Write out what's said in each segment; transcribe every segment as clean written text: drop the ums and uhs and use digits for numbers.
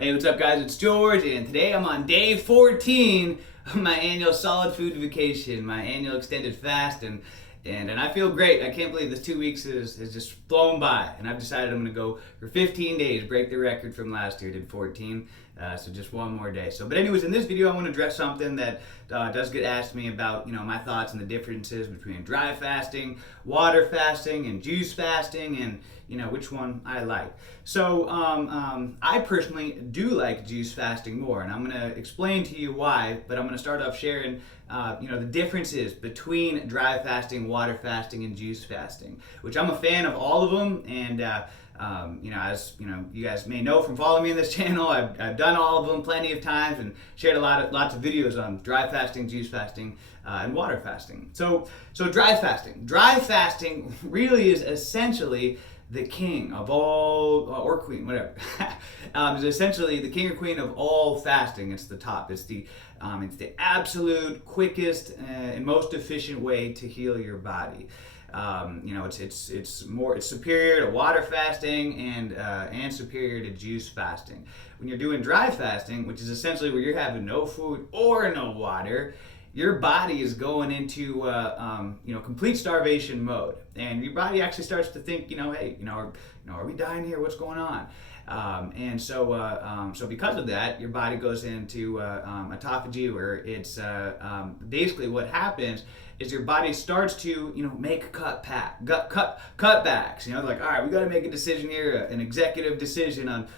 Hey, what's up guys? It's George, and today I'm on day 14 of my annual solid food vacation, my annual extended fast, and I feel great. I can't believe this 2 weeks has just flown by, and I've decided I'm going to go for 15 days, break the record from last year, did 14, so just one more day. But anyways, in this video I want to address something that does get asked me about, my thoughts and the differences between dry fasting, water fasting, and juice fasting, and which one I like. So I personally do like juice fasting more, and I'm going to explain to you why, but I'm going to start off sharing the differences between dry fasting, water fasting, and juice fasting, which I'm a fan of all of them. And as you guys may know from following me on this channel, I've done all of them plenty of times and shared lots of videos on dry fasting, juice fasting, and water fasting. So dry fasting. Dry fasting really is essentially the king of all, or queen, whatever, is essentially the king or queen of all fasting. It's the top. It's the absolute quickest and most efficient way to heal your body. It's superior to water fasting and superior to juice fasting. When you're doing dry fasting, which is essentially where you're having no food or no water, your body is going into complete starvation mode, and your body actually starts to think, hey, are we dying here? What's going on? So because of that, your body goes into autophagy, where it's basically what happens is your body starts to make cutbacks. Like, all right, we got to make a decision here, an executive decision on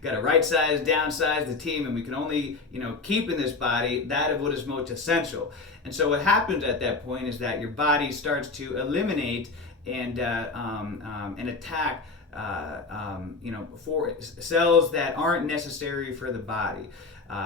got to right size, downsize the team, and we can only keep in this body that of what is most essential. And so what happens at that point is that your body starts to eliminate and attack for cells that aren't necessary for the body.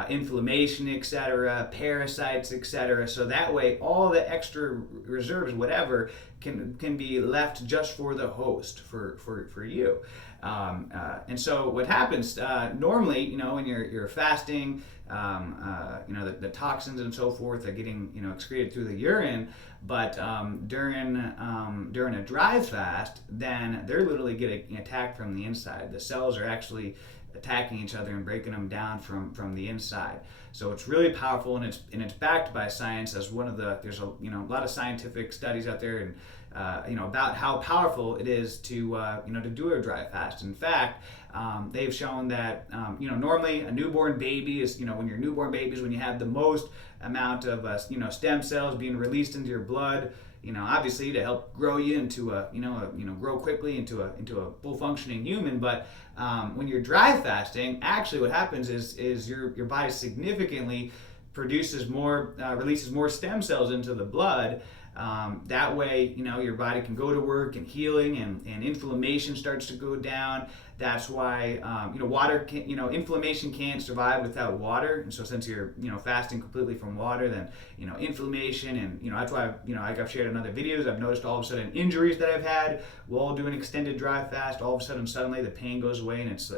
Inflammation, etc., parasites, etc. So that way, all the extra reserves, whatever, can be left just for the host, for you. And so what happens normally, when you're fasting, the toxins and so forth are getting excreted through the urine. But during a dry fast, then they're literally getting attacked from the inside. The cells are actually attacking each other and breaking them down from the inside. So it's really powerful, and it's backed by science as there's a lot of scientific studies out there, and about how powerful it is to do a dry fast. In fact, they've shown that normally a newborn baby is when you're a newborn baby is when you have the most amount of stem cells being released into your blood. Obviously to help grow you into grow quickly into a full functioning human. But when you're dry fasting, actually what happens is your body significantly releases more stem cells into the blood. That way, your body can go to work, and healing and inflammation starts to go down. That's why, water inflammation can't survive without water. And so since you're, fasting completely from water, then, inflammation, and, that's why, like I've shared in other videos, I've noticed all of a sudden injuries that I've had while doing extended dry fast, all of a suddenly the pain goes away, and it's,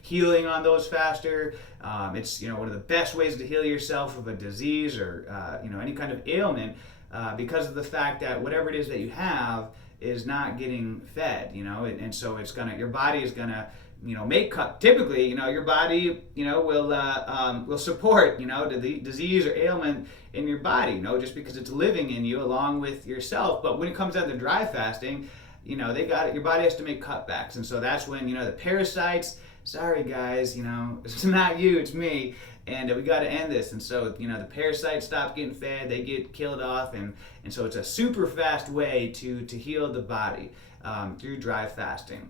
healing on those faster. It's, one of the best ways to heal yourself of a disease or, any kind of ailment. Because of the fact that whatever it is that you have is not getting fed, and so your body is gonna, typically, your body, will support, the disease or ailment in your body, just because it's living in you along with yourself. But when it comes down to dry fasting, your body has to make cutbacks, and so that's when, the parasites. Sorry guys, it's not you, it's me, and we got to end this. And so, the parasites stop getting fed, they get killed off, and so it's a super fast way to heal the body through dry fasting.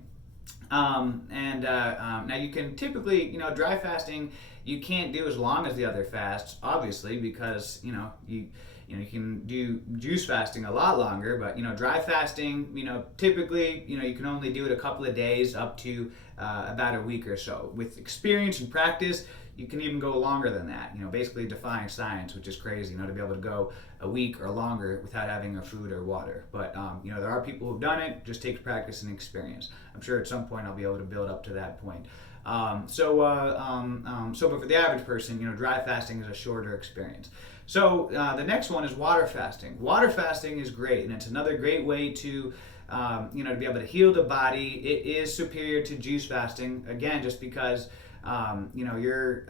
Now you can typically, dry fasting you can't do as long as the other fasts, obviously, because you can do juice fasting a lot longer. But dry fasting, typically you can only do it a couple of days, up to about a week or so. With experience and practice, you can even go longer than that. Basically defying science, which is crazy. To be able to go a week or longer without having a food or water. But there are people who've done it. Just takes practice and experience. I'm sure at some point I'll be able to build up to that point. But for the average person, dry fasting is a shorter experience. So the next one is water fasting. Water fasting is great, and it's another great way to to be able to heal the body, it is superior to juice fasting. Again, just because you're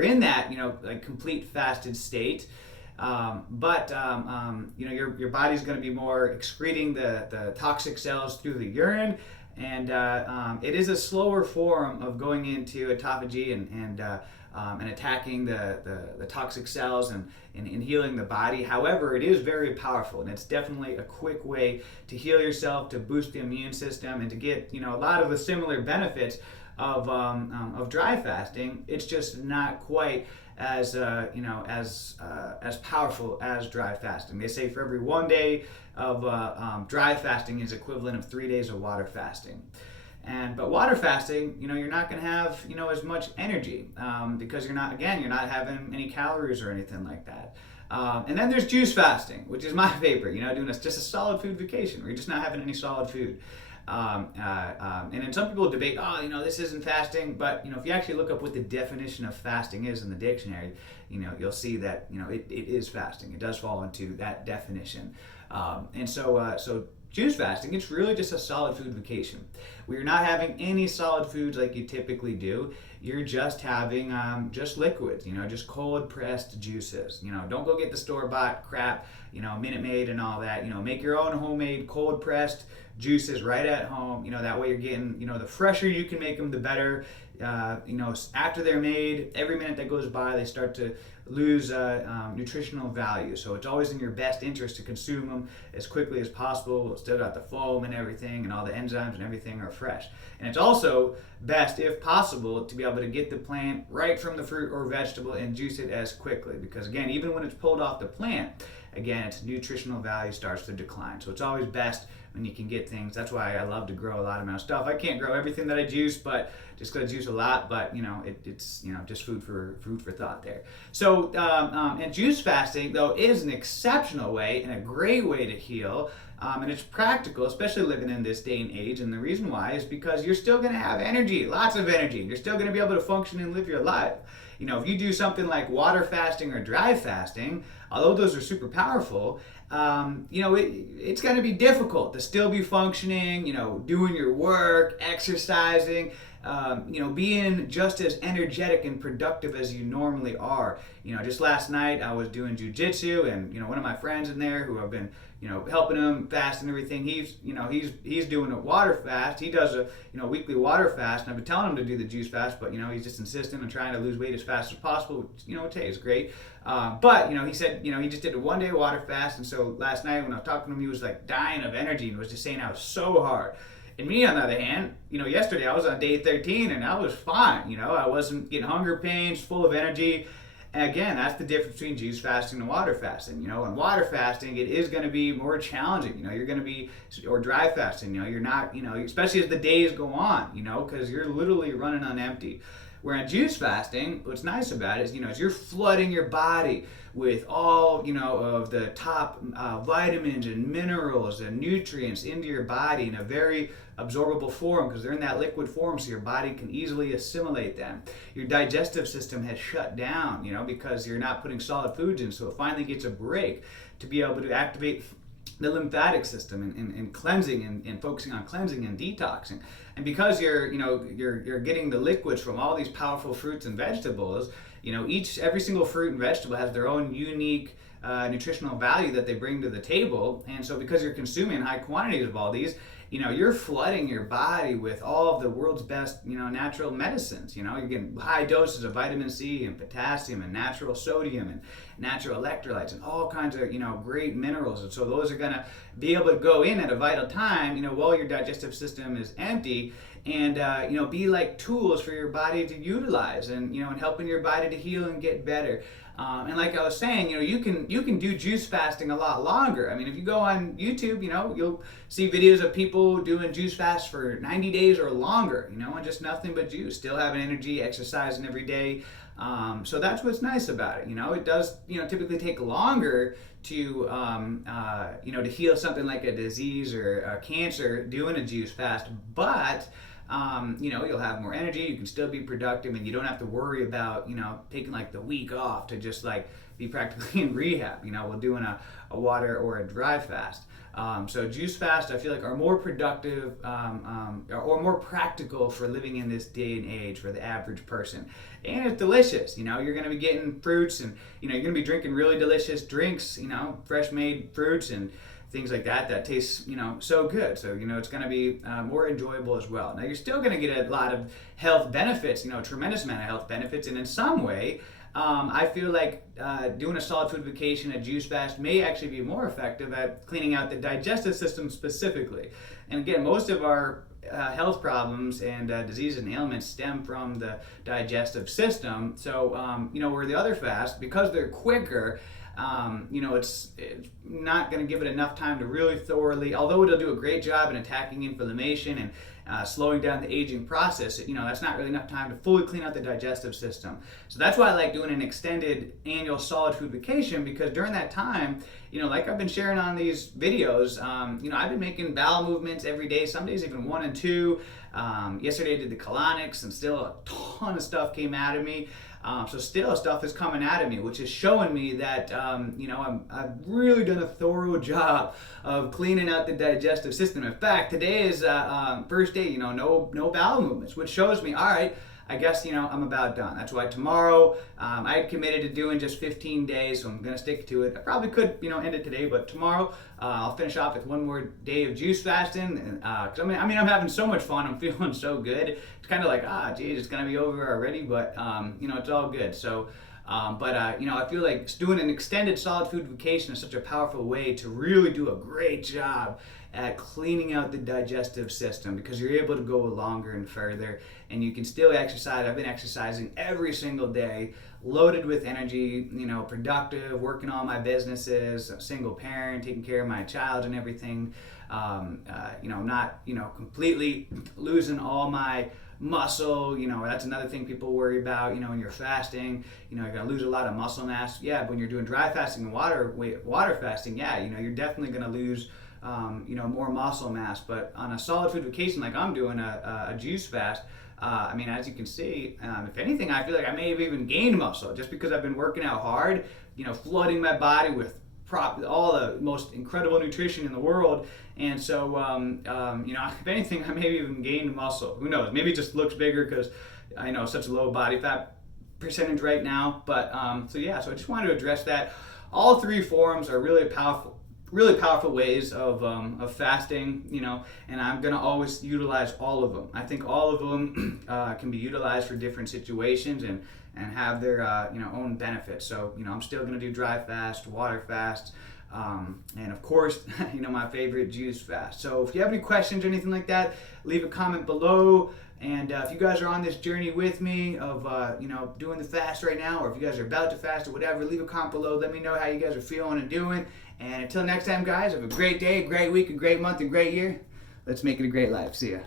in that like complete fasted state. Your body's going to be more excreting the toxic cells through the urine, and it is a slower form of going into autophagy and attacking the toxic cells and healing the body. However, it is very powerful, and it's definitely a quick way to heal yourself, to boost the immune system, and to get a lot of the similar benefits of dry fasting. It's just not quite as powerful as dry fasting. They say for every 1 day of dry fasting is equivalent of 3 days of water fasting. But water fasting, you're not going to have as much energy because you're not having any calories or anything like that. And then there's juice fasting, which is my favorite. Doing just a solid food vacation where you're just not having any solid food. And then some people debate, this isn't fasting, but if you actually look up what the definition of fasting is in the dictionary, you'll see that it is fasting. It does fall into that definition. So juice fasting, it's really just a solid food vacation. Where you're not having any solid foods like you typically do. You're just having just liquids, just cold pressed juices. Don't go get the store-bought crap, Minute Maid and all that. Make your own homemade cold pressed juices right at home. That way you're getting, the fresher you can make them, the better. After they're made, every minute that goes by, they start to lose nutritional value. So it's always in your best interest to consume them as quickly as possible. It's still got the foam and everything, and all the enzymes and everything are fresh. And it's also best, if possible, to be able to get the plant right from the fruit or vegetable and juice it as quickly. Because again, even when it's pulled off the plant, again, its nutritional value starts to decline. So it's always best when you can get things. That's why I love to grow a lot of my stuff. I can't grow everything that I juice, but just because I juice a lot, but it's just food for thought there. So and juice fasting though is an exceptional way and a great way to heal, and it's practical, especially living in this day and age. And the reason why is because you're still going to have energy, lots of energy. You're still going to be able to function and live your life. If you do something like water fasting or dry fasting, although those are super powerful, it's going to be difficult to still be functioning, doing your work, exercising, being just as energetic and productive as you normally are. Just last night I was doing jujitsu, and one of my friends in there who I've been helping him fast and everything, he's doing a water fast. He does a weekly water fast, and I've been telling him to do the juice fast, but he's just insistent on trying to lose weight as fast as possible, which is great. But he said he just did a 1 day water fast, and so last night when I was talking to him, he was like dying of energy and was just saying how it was so hard. And me, on the other hand, yesterday I was on day 13 and I was fine. I wasn't getting hunger pains, full of energy. And again, that's the difference between juice fasting and water fasting. In water fasting, it is going to be more challenging. You're going to be, or dry fasting, you're not, especially as the days go on, because you're literally running on empty. Where on juice fasting, what's nice about it is, you're flooding your body with all, of the top vitamins and minerals and nutrients into your body in a very absorbable form, because they're in that liquid form, so your body can easily assimilate them. Your digestive system has shut down, because you're not putting solid foods in, so it finally gets a break to be able to activate the lymphatic system and cleansing and focusing on cleansing and detoxing. And because you're getting the liquids from all these powerful fruits and vegetables, every single fruit and vegetable has their own unique nutritional value that they bring to the table. And so because you're consuming high quantities of all these, you're flooding your body with all of the world's best, natural medicines. You're getting high doses of vitamin C and potassium and natural sodium and natural electrolytes and all kinds of, great minerals. And so those are going to be able to go in at a vital time, while your digestive system is empty, and be like tools for your body to utilize, and and helping your body to heal and get better. And like I was saying, you can do juice fasting a lot longer. I mean, if you go on YouTube, you'll see videos of people doing juice fasts for 90 days or longer, and just nothing but juice, still having energy, exercising every day. So that's what's nice about it. It does, typically take longer to, to heal something like a disease or a cancer doing a juice fast, but you'll have more energy, you can still be productive, and you don't have to worry about, taking like the week off to just like be practically in rehab, while doing a water or a dry fast. So juice fast, I feel like, are more productive or more practical for living in this day and age for the average person. And it's delicious. You're going to be getting fruits, and you're going to be drinking really delicious drinks. Fresh made fruits and things like that tastes so good. So it's going to be more enjoyable as well. Now you're still going to get a lot of health benefits. A tremendous amount of health benefits, and in some way, I feel like doing a solid food vacation, a juice fast, may actually be more effective at cleaning out the digestive system specifically. And again, most of our health problems and diseases and ailments stem from the digestive system. So, where the other fast, because they're quicker, it's not going to give it enough time to really thoroughly, although it'll do a great job in attacking inflammation and slowing down the aging process, that's not really enough time to fully clean out the digestive system. So that's why I like doing an extended annual solid food vacation, because during that time, like I've been sharing on these videos, I've been making bowel movements every day, some days even 1 and 2. Yesterday I did the colonics, and still a ton of stuff came out of me. So still stuff is coming out of me, which is showing me that, I've really done a thorough job of cleaning out the digestive system. In fact, today is first day, no bowel movements, which shows me, all right, I guess, I'm about done. That's why tomorrow, I had committed to doing just 15 days, so I'm going to stick to it. I probably could, end it today, but tomorrow, I'll finish off with one more day of juice fasting. Cause I'm having so much fun. I'm feeling so good. It's kind of like, geez, it's going to be over already, but, it's all good. So, I feel like doing an extended solid food vacation is such a powerful way to really do a great job at cleaning out the digestive system, because you're able to go longer and further, and you can still exercise. I've been exercising every single day, loaded with energy, productive, working on my businesses, a single parent, taking care of my child and everything, not, completely losing all my muscle. That's another thing people worry about, when you're fasting, you're going to lose a lot of muscle mass. Yeah, but when you're doing dry fasting and water fasting, yeah, you're definitely going to lose more muscle mass. But on a solid food vacation, like I'm doing a juice fast, as you can see, if anything, I feel like I may have even gained muscle just because I've been working out hard, flooding my body with all the most incredible nutrition in the world. And so, if anything, I may have even gained muscle. Who knows? Maybe it just looks bigger because I know such a low body fat percentage right now. But so I just wanted to address that. All three forms are really powerful ways of fasting, and I'm going to always utilize all of them. I think all of them can be utilized for different situations and have their own benefits. So I'm still going to do dry fast, water fast, and of course my favorite, juice fast. So if you have any questions or anything like that, leave a comment below. And if you guys are on this journey with me of doing the fast right now, or if you guys are about to fast or whatever, leave a comment below. Let me know how you guys are feeling and doing. And until next time, guys, have a great day, a great week, a great month, a great year. Let's make it a great life. See ya.